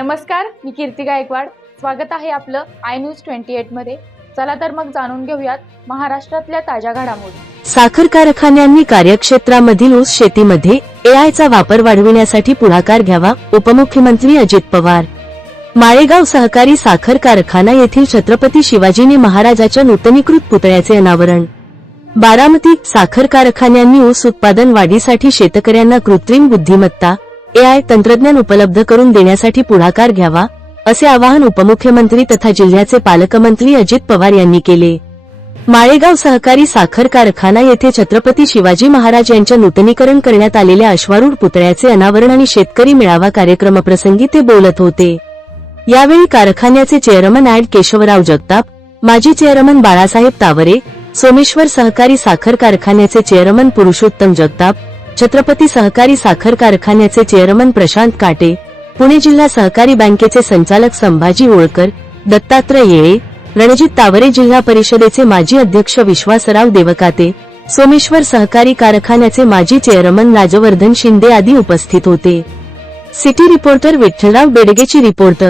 नमस्कार, मी कीर्ती गायकवाड. स्वागत आहे आपलं आय न्यूज 28 मध्ये. चला तर मग जाणून घेऊयात महाराष्ट्रातल्या ताज्या घडामोडी. साखर कारखान्यांनी कार्यक्षेत्रामधील ऊस शेतीमध्ये एआयचा वापर वाढविण्यासाठी पुढाकार घ्यावा, उपमुख्यमंत्री अजित पवार. माळेगाव सहकारी साखर कारखाना येथील छत्रपती शिवाजी महाराजांच्या नूतनीकृत पुतळ्याचे अनावरण. बारामती साखर कारखान्यांनी ऊस उत्पादन वाढीसाठी शेतकऱ्यांना कृत्रिम बुद्धिमत्ता एआय तंत्रज्ञान उपलब्ध करून देण्यासाठी पुढाकार घ्यावा, असे आवाहन उपमुख्यमंत्री तथा जिल्ह्याचे पालकमंत्री अजित पवार यांनी केले. माळेगाव सहकारी साखर कारखाना येथे छत्रपती शिवाजी महाराज यांच्या नूतनीकरण करण्यात आलेल्या अश्वारूढ पुतळ्याचे अनावरण आणि शेतकरी मेळावा कार्यक्रमप्रसंगी ते बोलत होते. यावेळी कारखान्याचे चेअरमन ॲड केशवराव जगताप, माजी चेअरमन बाळासाहेब तावरे, सोमेश्वर सहकारी साखर कारखान्याचे चेअरमन पुरुषोत्तम जगताप, छत्रपती सहकारी साखर कारखान्याचे चेअरमन प्रशांत काटे, पुणे जिल्हा सहकारी बँकेचे संचालक संभाजी ओळकर, दत्तात्रय येळे, रणजित तावरे, जिल्हा परिषदेचे माजी अध्यक्ष विश्वासराव देवकाते, सोमेश्वर सहकारी कारखान्याचे माजी चेअरमन राजवर्धन शिंदे आदी उपस्थित होते. सिटी रिपोर्टर विठ्ठलराव बेडगेची रिपोर्ट.